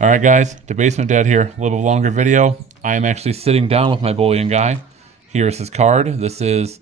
All right, guys, Debasement Dad here. A little bit longer video. I am actually sitting down with my Bullion guy. Here's his card. This is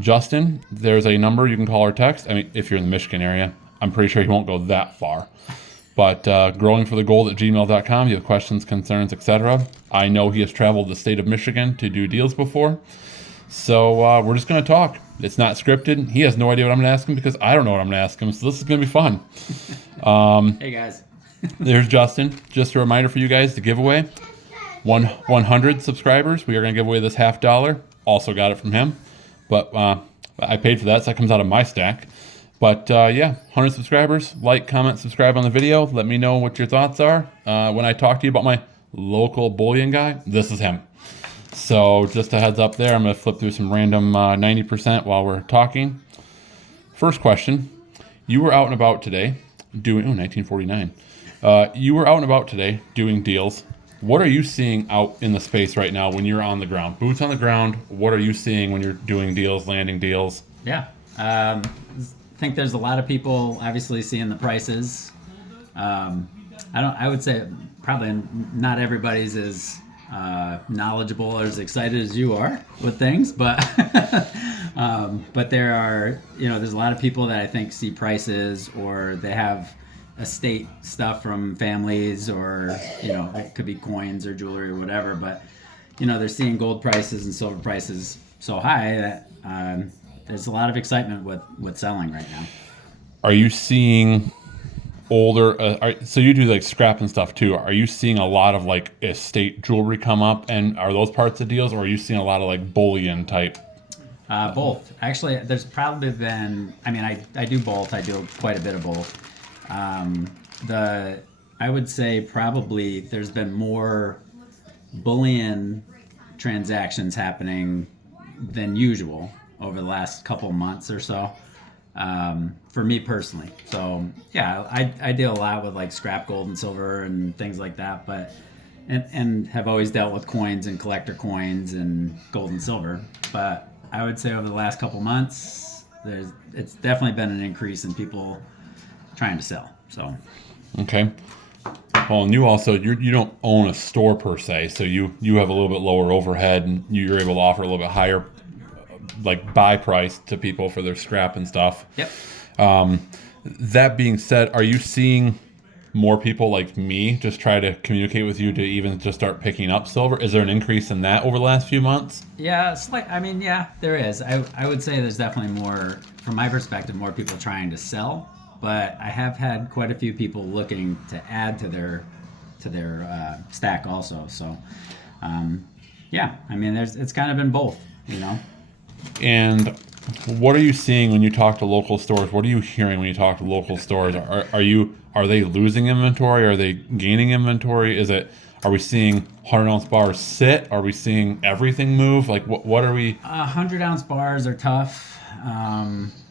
Justin. There's a number you can call or text. I mean, if you're in the Michigan area, I'm pretty sure he won't go that far. But growingforthegold@gmail.com. You have questions, concerns, etc. I know he has traveled the state of Michigan to do deals before. So we're just going to talk. It's not scripted. He has no idea what I'm going to ask him because I don't know what I'm going to ask him. So this is going to be fun. Hey, guys. There's Justin. Just a reminder for you guys, the giveaway. 100 subscribers. We are going to give away this $50. Also got it from him. But I paid for that, so that comes out of my stack. But yeah, 100 subscribers. Like, comment, subscribe on the video. Let me know what your thoughts are. When I talk to you about my local Bullion guy, this is him. So just a heads up there. I'm going to flip through some random 90% while we're talking. First question. You were out and about today doing, 1949. You were out and about today doing deals. What are you seeing out in the space right now when you're on the ground? Boots on the ground, what are you seeing when you're doing deals, landing deals? Yeah. I think there's a lot of people obviously seeing the prices. I would say probably not everybody's as knowledgeable or as excited as you are with things, but there are, there's a lot of people that I think see prices, or they have estate stuff from families, or it could be coins or jewelry or whatever, but they're seeing gold prices and silver prices so high that there's a lot of excitement with selling right now. Are you seeing older so you do like scrap and stuff too? Are you seeing a lot of like estate jewelry come up, and are those parts of deals, or are you seeing a lot of like bullion type? Both. Actually, there's probably been, I do both. I do quite a bit of both. I would say probably there's been more bullion transactions happening than usual over the last couple months or so, for me personally. So yeah, I deal a lot with like scrap gold and silver and things like that, but and have always dealt with coins and collector coins and gold and silver. But I would say over the last couple months, it's definitely been an increase in people trying to sell. So okay. Well, and you also you don't own a store per se, so you have a little bit lower overhead, and you're able to offer a little bit higher like buy price to people for their scrap and stuff. Yep. That being said, are you seeing more people like me just try to communicate with you to even just start picking up silver? Is there an increase in that over the last few months? Yeah, it's like, yeah, there is. I would say there's definitely more, from my perspective, more people trying to sell, but I have had quite a few people looking to add to their stack also. So yeah, it's kind of been both, And what are you seeing when you talk to local stores? What are you hearing when you talk to local stores? Are they losing inventory? Are they gaining inventory? Are we seeing 100-ounce bars sit? Are we seeing everything move? Like what are we? 100-ounce bars are tough.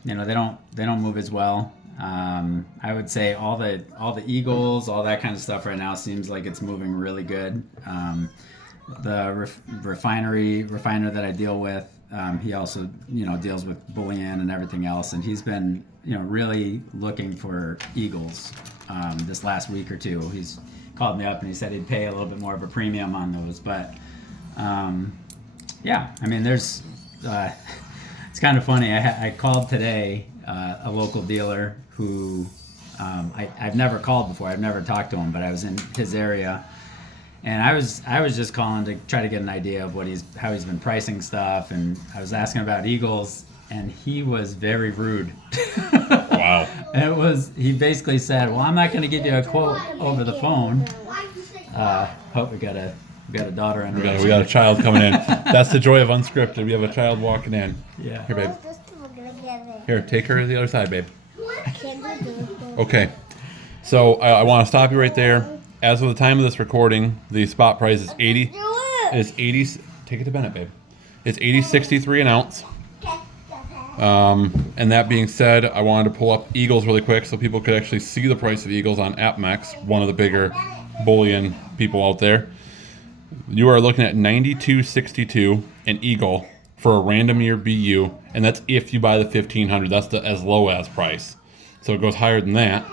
They don't move as well. I would say all the Eagles, all that kind of stuff right now seems like it's moving really good. The refiner that I deal with, he also deals with bullion and everything else, and he's been really looking for Eagles this last week or two. He's called me up and he said he'd pay a little bit more of a premium on those, but yeah, there's it's kind of funny. I called today a local dealer who I've never called before. I've never talked to him, but I was in his area. And I was just calling to try to get an idea of how he's been pricing stuff, and I was asking about Eagles, and he was very rude. Wow. He basically said, "Well, I'm not going to give you a quote over the phone." Hope we got a daughter in. We got a child coming in. That's the joy of Unscripted. We have a child walking in. Yeah. Here, babe. Here, take her to the other side, babe. Okay. So I want to stop you right there. As of the time of this recording, the spot price is 80. Take it to Bennett, babe. It's 80.63 an ounce. And that being said, I wanted to pull up Eagles really quick so people could actually see the price of Eagles on AppMex, one of the bigger bullion people out there. You are looking at 92.62 an Eagle for a random year BU, and that's if you buy the 1500. That's the as low as price. So it goes higher than that.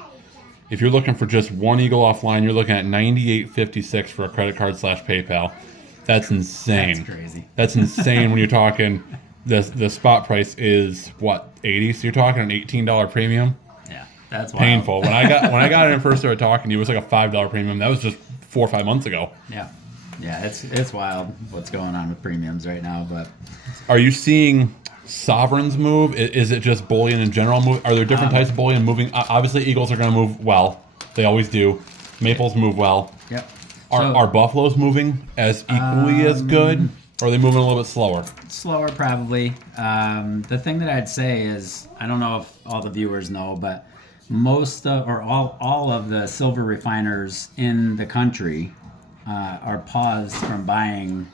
If you're looking for just one Eagle offline, you're looking at $98.56 for a credit card / PayPal. That's insane. That's crazy. That's insane when you're talking. The spot price is what, 80? So you're talking an $18 premium. Yeah, that's wild. Painful. When I got it and first started talking to you, it was like a $5 premium. That was just 4 or 5 months ago. Yeah, it's wild what's going on with premiums right now. But are you seeing sovereigns move? Is it just bullion in general move? Are there different types of bullion moving? Obviously, eagles are going to move well. They always do. Maples move well. Yep. Are buffaloes moving as equally as good, or are they moving a little bit slower? Slower, probably. The thing that I'd say is, I don't know if all the viewers know, but most of, or all of the silver refiners in the country are paused from buying,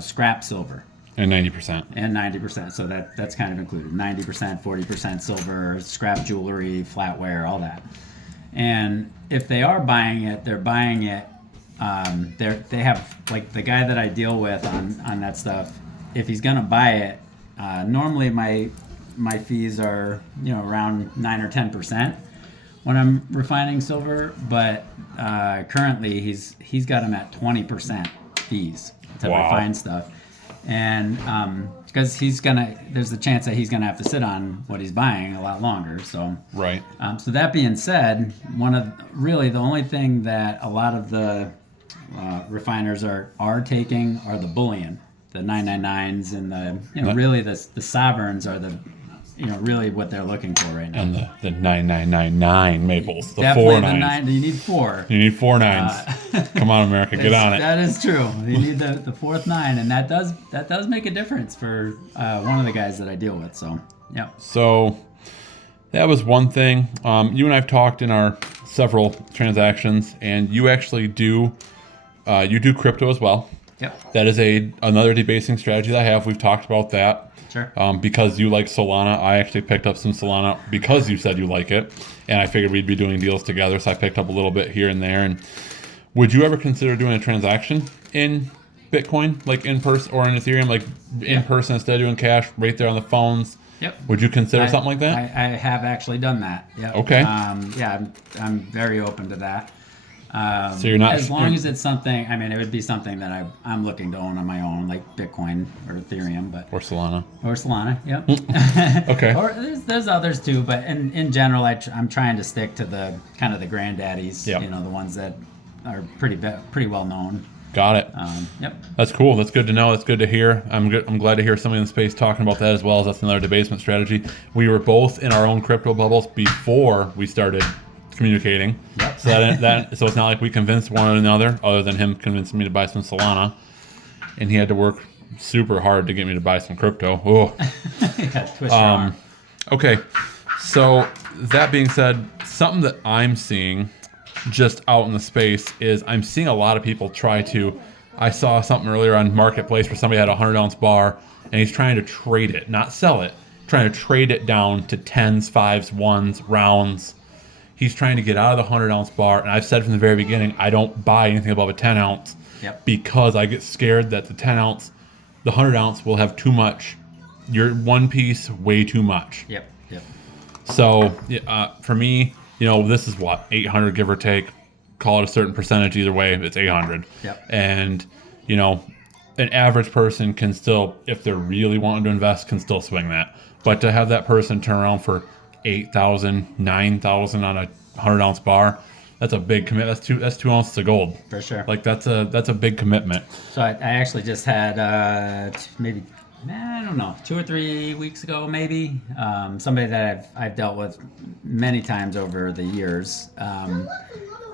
scrap silver. And 90%. And 90%. So that's kind of included. 90%, 40% silver, scrap jewelry, flatware, all that. And if they are buying it, they're buying it. They have, like, the guy that I deal with on that stuff. If he's gonna buy it, normally my fees are around 9 or 10% when I'm refining silver, but currently he's got them at 20% fees to refine stuff, and because there's a chance that he's gonna have to sit on what he's buying a lot longer. So right. So that being said, the only thing that a lot of the refiners are taking are the bullion, the 999s, and the really the sovereigns are the really what they're looking for right now. And the 9999 maples, the Definitely 4 the nines. You need 4. You need 4 nines. Come on, America, get on it. That is true. You need the 4th 9, and that does make a difference for one of the guys that I deal with. So yeah. So that was one thing. You and I've talked in our several transactions, and you actually do crypto as well. Yep. That is another debasing strategy that I have. We've talked about that. Sure. Because you like Solana, I actually picked up some Solana because you said you like it, and I figured we'd be doing deals together, so I picked up a little bit here and there. And would you ever consider doing a transaction in Bitcoin, like in person, or in Ethereum, like in person instead of doing cash right there on the phones? Yep. Would you consider something like that? I have actually done that. Yep. Okay. I'm very open to that. So you're not, as long as it's something. I mean, it would be something that I'm looking to own on my own, like Bitcoin or Ethereum, or Solana. Yep. Okay. Or there's others too, but in general, I'm trying to stick to the kind of the granddaddies. Yep. The ones that are pretty well known. Got it. Yep. That's cool. That's good to know. That's good to hear. I'm glad to hear somebody in the space talking about that as well. As that's another debasement strategy. We were both in our own crypto bubbles before we started communicating. Yep. So so it's not like we convinced one another, other than him convincing me to buy some Solana, and he had to work super hard to get me to buy some crypto. Oh. Yeah, twist your arm. Okay. So that being said, something that I'm seeing just out in the space is I'm seeing a lot of people try to. I saw something earlier on Marketplace where somebody had a 100-ounce bar and he's trying to trade it, not sell it, trying to trade it down to 10s, 5s, 1s, rounds. He's trying to get out of the 100-ounce bar, and I've said from the very beginning, I don't buy anything above a 10-ounce. Yep. Because I get scared that the 100-ounce will have too much. Your one piece, way too much. Yep. So for me, this is what, 800 give or take. Call it a certain percentage either way, it's 800. Yep. And an average person can still, if they're really wanting to invest, can still swing that. But to have that person turn around for 8,000, 9,000 on a 100-ounce bar, that's a big commitment. That's 2 ounces of gold. For sure. Like that's a big commitment. So I actually just had maybe, I don't know, 2 or 3 weeks ago, maybe, somebody that I've dealt with many times over the years.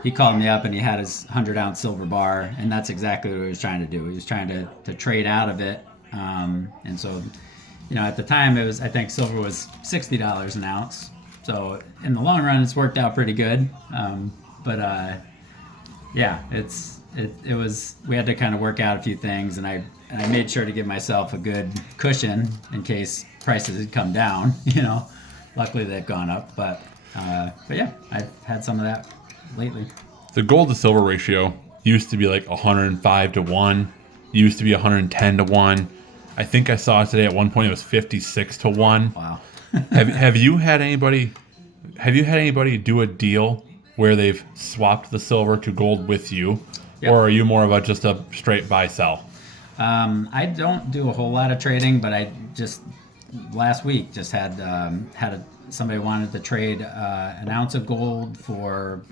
He called me up and he had his 100-ounce silver bar, and that's exactly what he was trying to do. He was trying to trade out of it, and so. At the time, I think silver was $60 an ounce. So in the long run, it's worked out pretty good. It was, we had to kind of work out a few things, and I made sure to give myself a good cushion in case prices had come down. Luckily they've gone up, but yeah, I've had some of that lately. The gold to silver ratio used to be like 105 to 1, used to be 110 to 1. I think I saw today at one point it was 56 to 1. Wow. Have you had anybody do a deal where they've swapped the silver to gold with you, Yep. or are you more of just a straight buy sell? I don't do a whole lot of trading, but I just last week just had somebody wanted to trade an ounce of gold for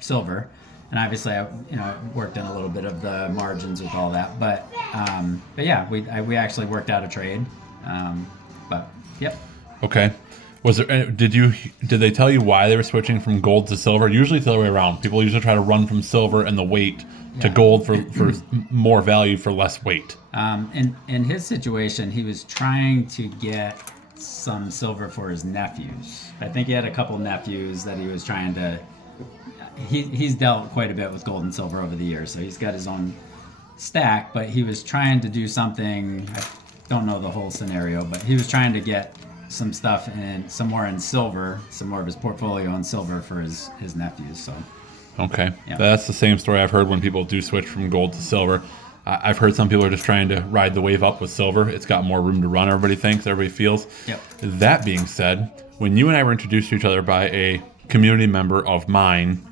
silver, and obviously I worked in a little bit of the margins with all that, but yeah, we actually worked out a trade, but yep. Okay. Did they tell you why they were switching from gold to silver? Usually it's the other way around. People usually try to run from silver and the weight to gold for more value for less weight. In his situation, he was trying to get some silver for his nephews. I think he had a couple nephews that he was trying to. He's dealt quite a bit with gold and silver over the years, so he's got his own stack. But he was trying to do something. I don't know the whole scenario, but he was trying to get some stuff in some more in silver, some more of his portfolio in silver for his nephews. So. Okay. Yeah. That's the same story I've heard when people do switch from gold to silver. I've heard some people are just trying to ride the wave up with silver. It's got more room to run, everybody thinks, everybody feels. Yep. That being said, when you and I were introduced to each other by a community member of mine,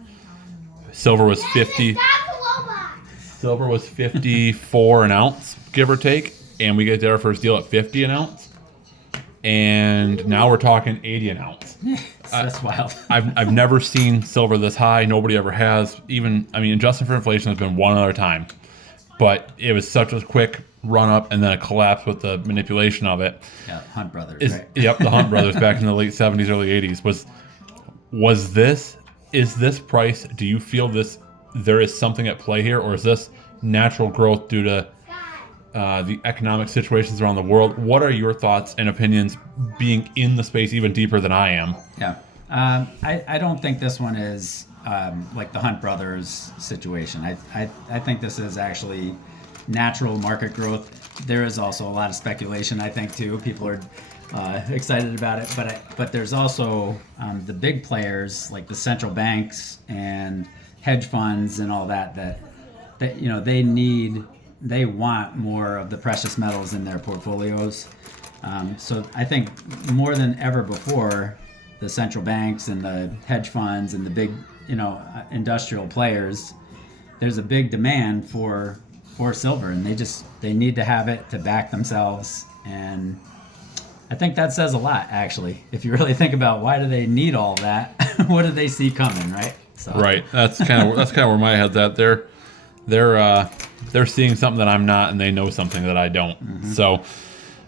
silver was 54 an ounce, give or take, and we did our first deal at 50 an ounce. And now we're talking 80 an ounce. That's wild. I've never seen silver this high. Nobody ever has. Adjusting for inflation has been one other time. But it was such a quick run up and then a collapse with the manipulation of it. Yeah, Hunt Brothers, right? Yep, the Hunt Brothers back in the late 70s, early 80s. Is this price, do you feel there is something at play here, or is this natural growth due to the economic situations around the world? What are your thoughts and opinions being in the space even deeper than I am? Yeah. I don't think this one is like the Hunt Brothers situation. I think this is actually natural market growth. There is also a lot of speculation, I think, too. People are excited about it, but there's also the big players like the central banks and hedge funds and all that they want more of the precious metals in their portfolios. So I think more than ever before, the central banks and the hedge funds and the big, industrial players, there's a big demand for silver, and they need to have it to back themselves. And I think that says a lot, actually. If you really think about why do they need all that, what do they see coming, right? So. Right. That's kind of where my head's at. They're seeing something that I'm not, and they know something that I don't. Mm-hmm. So,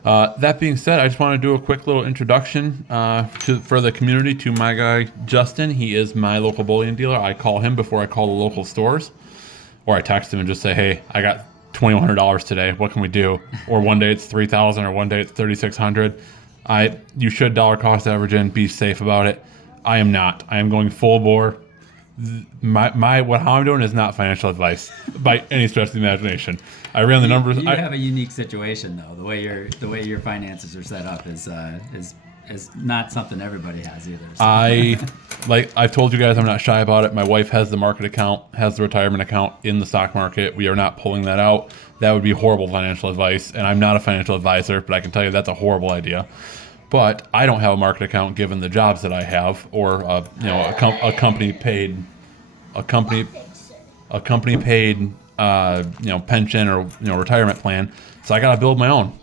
that being said, I just want to do a quick little introduction for the community to my guy Justin. He is my local bullion dealer. I call him before I call the local stores, or I text him and just say, "Hey, I got $2,100 today. What can we do?" Or one day it's $3,000, or one day it's $3,600. You should dollar cost average in. Be safe about it. I am not. I am going full bore. How I'm doing is not financial advice by any stretch of the imagination. I ran the numbers. You have a unique situation, though. The way your finances are set up is not something everybody has either. So. I've told you guys, I'm not shy about it. My wife has the market account, has the retirement account in the stock market. We are not pulling that out. That would be horrible financial advice, and I'm not a financial advisor, but I can tell you that's a horrible idea. But I don't have a market account given the jobs that I have, or a company paid pension or retirement plan. So I got to build my own.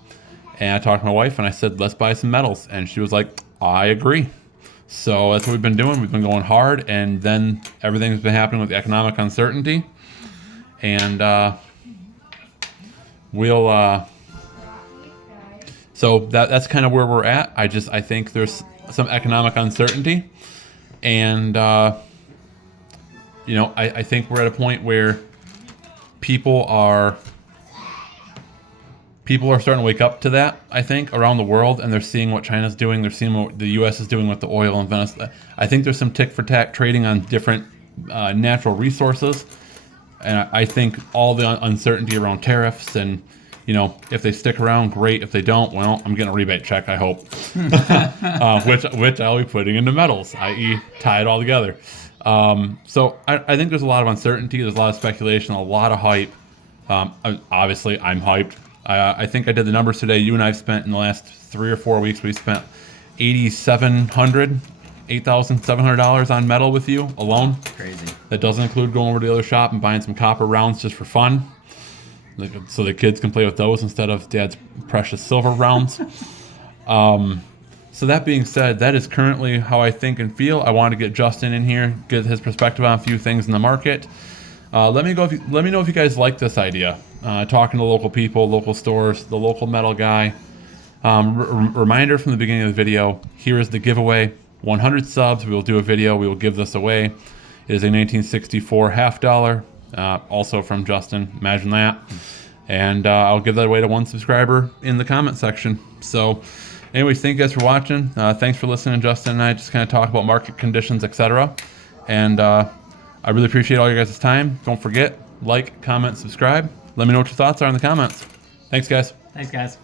And I talked to my wife and I said, let's buy some metals, and she was like, I agree. So that's what we've been doing. We've been going hard, and then everything's been happening with the economic uncertainty, and So that's kind of where we're at. I think there's some economic uncertainty, and I think we're at a point where people are starting to wake up to that, I think, around the world, and they're seeing what China's doing. They're seeing what the U.S. is doing with the oil and Venezuela. I think there's some tick-for-tack trading on different natural resources, and I think all the uncertainty around tariffs and if they stick around, great. If they don't, well, I'm getting a rebate check, I hope, which I'll be putting into metals, i.e. tie it all together. So I think there's a lot of uncertainty. There's a lot of speculation, a lot of hype. Obviously, I'm hyped. I think I did the numbers today. You and I have spent in the last 3 or 4 weeks, we spent $8,700 $8,700 on metal with you alone. Crazy. That doesn't include going over to the other shop and buying some copper rounds just for fun, so the kids can play with those instead of Dad's precious silver rounds. So that being said, that is currently how I think and feel. I want to get Justin in here, get his perspective on a few things in the market. Let me know if you guys like this idea. Talking to local people, local stores, the local metal guy. Reminder from the beginning of the video, here is the giveaway. 100 subs, we will do a video, we will give this away. It is a 1964 half dollar, also from Justin, imagine that. And I'll give that away to one subscriber in the comment section. So anyways, thank you guys for watching. Thanks for listening. Justin and I just kind of talk about market conditions, etc. And I really appreciate all your guys' time. Don't forget, like, comment, subscribe. Let me know what your thoughts are in the comments. Thanks, guys. Thanks, guys.